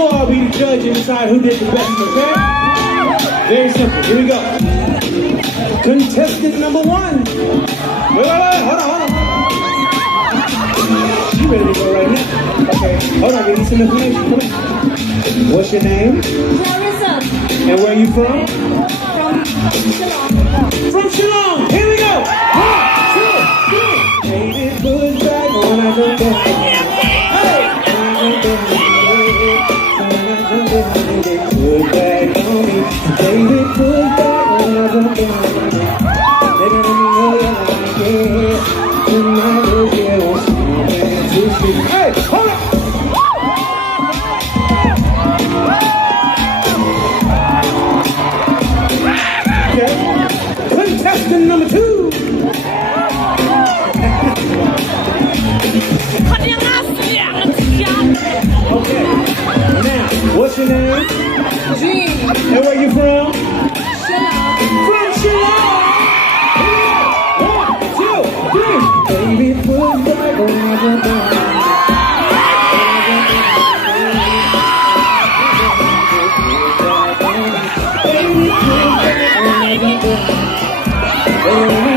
you'll all be the judge and decide who did the best, okay? Very simple. Here we go. Contestant number 1. Wait, hold on. You ready to go right now? Okay, hold on, give me some information. Come on. What's your name? Clarissa. And where are you from? From Shillong. From Shillong. Here we go. 1, 2, 3. Baby, push back when I jump down. Hey! Put back on me. Baby, put back when I jump down. Baby, let me know you like it. Tonight we'll get on something to see. Hey, hold up! Okay. Contestant number 2. Okay. Now, what's your name? Jing. And where you from? Shillong. From Shai. 1, 2, 3. Baby, put back on my down. Baby, put back on my down.